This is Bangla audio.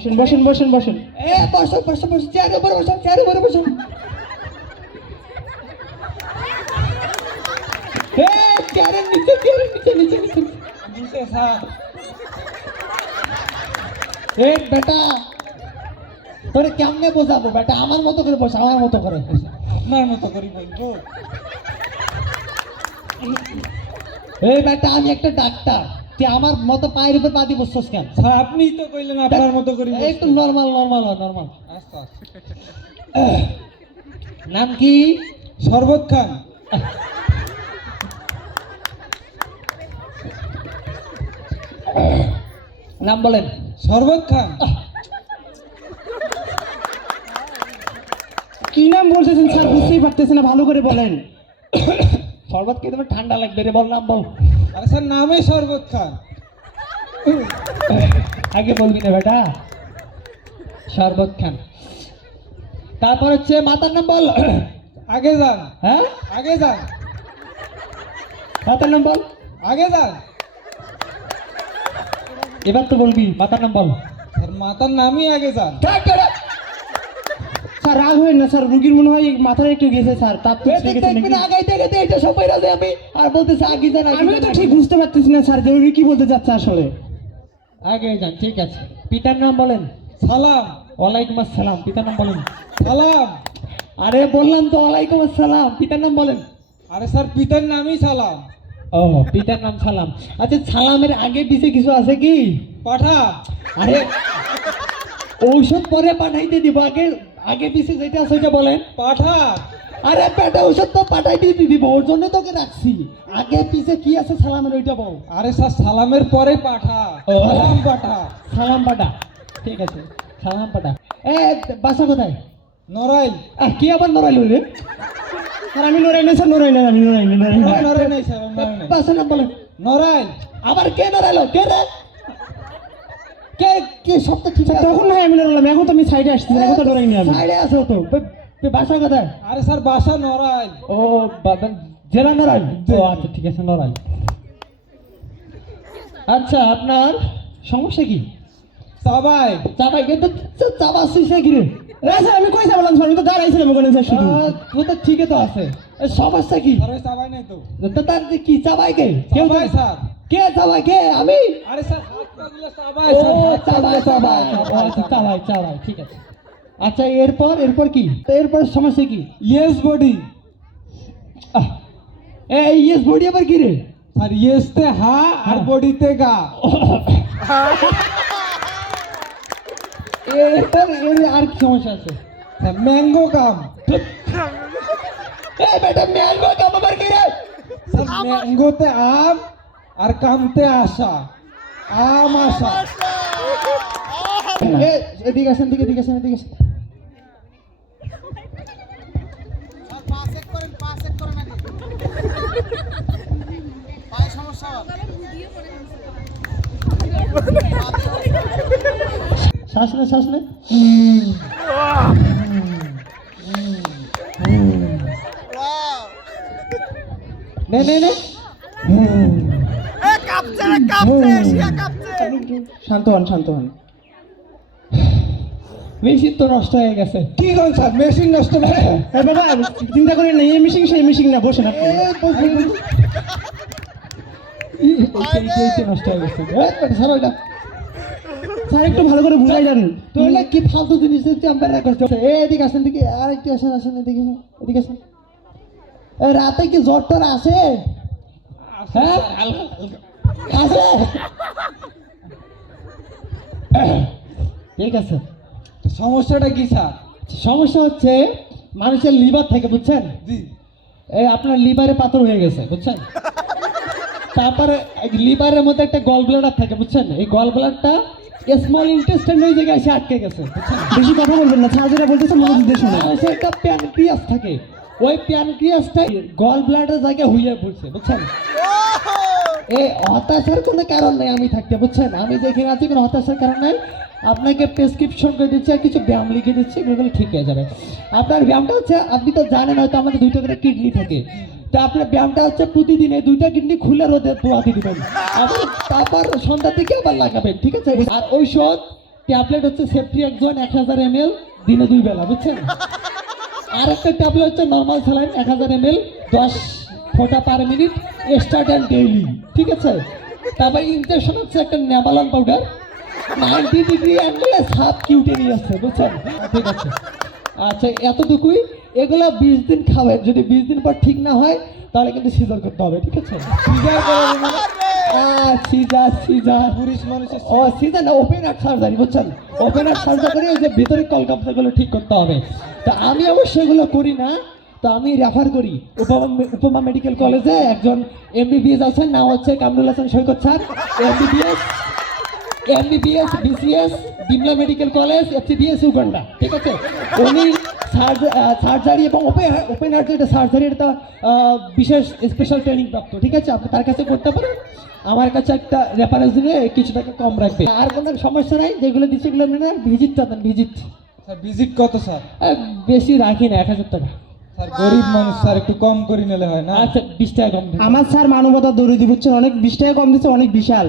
বসেন বসেন বসেন বসেন। বসো বসো বসো, চেয়ারের উপরে বসো, চেয়ারের উপরে বসো। চেয়ারের নিচে, চেয়ারের নিচে, নিচে নিচে নিচে স্যার। বেটা তোরে কেমনে বোঝাবো বেটা, আমার মতো করে বস, আমার মতো করে। আপনার মতো করে বলবো। বেটা আমি একটা ডাক্তার, তুই আমার মতো পায়ের উপর পা দিয়ে বসছস কেন? স্যার আপনিই তো কইলেন আপনার মতো করে বসতে। একটু নরমাল নরমাল নরমাল। আচ্ছা আচ্ছা। নাম কি? শরবত খান। নাম বলেন। শরবত খান। কি নাম বলতেছেন স্যার, বুঝতেই পারতেছি না, ভালো করে বলেন। শরবত খেয়ে তোমার ঠান্ডা লাগবে রে, বল নাম বল। আরে স্যার নামে শরবত খান। আগে বলবি না বেটা, শরবত খান। তারপর হচ্ছে মাতার নাম বল। আগে যান, হ্যাঁ আগে যান, মাতার নাম বল। আগে যান। এবার তো বলবি মাতার নাম বল। স্যার মাতার নামই আগে যান। স্যার রাগ হয়ে না স্যার, রুগীর মনে হয় মাথায় একটু গেছে স্যার, তার তো আগাই দেখে এটা সবাই রাজে আমি আর বলতেছে আগে যান। আমিও তো ঠিক বুঝতে পারতেছি না স্যার যে উনি কি বলতে চাচ্ছে আসলে। আগে যান, ঠিক আছে। পিতার নাম বলেন। সালাম। ওয়ালাইকুম আসসালাম। পিতার নাম বলেন। সালাম। আরে বললাম তো ওয়ালাইকুম আসসালাম। পিতার নাম বলেন। আরে স্যার পিতার নামই সালাম। ও পিতার নাম সালাম। আচ্ছা সালামের আগে পিছে কিছু আছে কি? পাঠা। আরে ঔষধ পরে পাঠাইতে দিব, আগে আগে পিছে যেটা আছে সেটা বলেন। পাঠা। আরে পেটে ঔষধ তো পাঠাইতে দিব, ওর জন্য তোকে রাখছি। আগে পিছে কি আছে সালামের ওইটা বল। আরে স্যার সালামের পরে পাঠা। ও। সালাম পাঠা। সালাম পাঠা, ঠিক আছে সালাম পাঠা। বাসা কোথায়? নরাইল। কি আবার নড়াইল রে? স্যার আমি নড়াই না স্যার, নড়াই না, আমি নড়াই না, নড়াই না। নরাইল নাই স্যার, নরাইল নাই। বাসা নাম বলেন। নরাইল। আবার কে নড়াইলো? কে রে? কে কে সবটা ঠিক স্যার আছে? তখন না আমি নড়লাম, এখন তো আমি সাইডে আসছি, এখন তো নড়াই নি আমি। সাইডে আছো তো। বাসা কোথায়? আরে স্যার বাসা নরাইল। ও বাবা, জেলা নড়াইল। ও আচ্ছা ঠিক আছে, নড়াইল। আচ্ছা আপনার সমস্যা কি? সাবাই। চাবাই কিন্তু চাবাচ্ছিস কি রে? স্যার আমি কইসা বললাম স্যার, আমি তো দাঁড়াইছিলাম ওখানে স্যার শুধু। তুই তো ঠিকই তো আছে। সমস্যা কি? আরে সাবাই নাই তো। তো তার কি চাবাই কে? কেউ সাবাই তো- স্যার। কে চাবাই? কে? আমি? আরে স্যার হাত পা দিলে সাবাই ও স্যার, হাত পা চাবাই দিলে চাবাই। সাবাই। আচ্ছা চাবাই চাবাই, ঠিক আছে। আচ্ছা এরপর কি? তো এরপর সমস্যা কি? Yes body. এই ইয়েস বডি আবার কি রে? আর ইয়েসতে হা আর বডিতে গা। এর আর কি সমস্যা আছে? ম্যাঙ্গো কাম। এই বেটা ম্যাঙ্গো কাম আবার কি রে? স্যার ম্যাঙ্গোতে আম আর কামতে আশা। আম আশা। এদিকে আসেন, এদিকে আসেন, এদিকে আসেন। শ্বাস নে, শ্বাস নে। নে নে নে। শান্ত হন, শান্ত হন। মেশিন তো নষ্ট হয়ে গেছে। কি করেন স্যার, মেশিন নষ্ট করে? হ্যাঁ বাবা চিন্তা করেন না, এই মিশিং সেই মিশিং না, বসেন আপনি। এইটা নষ্ট হয়ে গেছে। স্যার ওইটা স্যার একটু ভালো করে বুঝাই যান। তোলে কি ফালতু জিনিস চেম্বার করতে। এদিকে আসেন, দিকে আর একটু আসেন, আসেন এদিকে, এদিকে আসেন। রাতে কি জ্বর টর আসে? হ্যাঁ আসে। ঠিক আছে। সমস্যাটা কি স্যার? সমস্যা হচ্ছে মানুষের লিভার থেকে, বুঝছেন? জি। এই আপনার লিভারে পাথর হয়ে গেছে, বুঝছেন? তারপরে লিভারের মধ্যে একটা গল ব্লাডার থাকে, বুঝছেন? এই গল ব্লাডারটা স্মল ইন্টেস্টাইন ওই জায়গায় এসে আটকে গেছে, বুঝছেন? বেশি কথা বলবেন না স্যার, যেটা বলতেছেন মনোযোগ দিয়ে শুনুন। সে একটা প্যানক্রিয়াস থাকে, ওই প্যানক্রিয়াসটা গল ব্লাডার জায়গায় হইয়া পড়ছে, বুঝছেন? এই হতাশার কোনো কারণ নেই আমি থাকতে, বুঝছেন? আমি যেখানে আছি কোনো হতাশার কারণ নেই। আপনাকে প্রেসক্রিপশন করে দিচ্ছি আর কিছু ব্যায়াম লিখে দিচ্ছি, এগুলো ঠিক হয়ে যাবে। আপনার ব্যায়ামটা হচ্ছে, আপনি তো জানেন হয়তো আমাদের 2টা করে কিডনি থাকে, তো আপনার ব্যায়ামটা হচ্ছে প্রতিদিন এই 2টা কিডনি খুলে রোদে পোয়াতে দিবেন, তারপর সন্ধ্যার দিকে আবার লাগাবেন, ঠিক আছে? আর ঔষধ ট্যাবলেট হচ্ছে সেফটি একজন 1000 ml দিনে 2 বেলা, বুঝছেন? আর একটা ট্যাবলেট হচ্ছে নর্মাল স্যালাইন 1000 ml 10 ফোঁটা per minute start and daily, ঠিক আছে? তারপর ইনজেকশন হচ্ছে একটা নেভালন পাউডার 90 ডিগ্রি অ্যাঙ্গেলে সাব কিউটেনিয়াস, বুঝছেন? ঠিক আছে, আচ্ছা এতটুকুই। এগুলো 20 দিন খাবেন, যদি 20 দিন পর ঠিক না হয় তাহলে কিন্তু সিজার করতে হবে, ঠিক আছে? সিজার করাবে মানে? সিজার পুরুষ মানুষের ও সিজার না, ওপেন হার্ট সার্জারি, বুঝছেন? ওপেন হার্ট সার্জারি ওই যে ভিতরে কলকাতাগুলো ঠিক করতে হবে। তা আমি অবশ্য এগুলো করি না, তো আমি রেফার করি উপমা মেডিকেল কলেজে একজন এমবিবিএস আছেন, নাম হচ্ছে Kamrul Hasan Saikat sir, MBBS BCS Bimla medical college FCPS Uganda, ঠিক আছে? উনি সার্জারি এবং ওপেন হার্ট যেটা সার্জারি এটা বিশেষ স্পেশাল ট্রেনিং প্রাপ্ত, ঠিক আছে? আপনি তার কাছে করতে পারেন, আমার কাছে একটা রেফারেন্স দিলে কিছু টাকা কম রাখবে। আর কোনো সমস্যা নাই, যেগুলো দিচ্ছে এগুলো নেন। ভিজিট চান, ভিজিট স্যার ভিজিট কত স্যার? বেশি রাখি না, 1000 টাকা। স্যার গরিব মানুষ স্যার, একটু কম করে নিলে হয় না? আচ্ছা 20 টাকা কম দিন। আমার স্যার মানবতা দৌড়ে দিচ্ছে, অনেক 20 টাকা কম দিচ্ছে, অনেক বিশাল।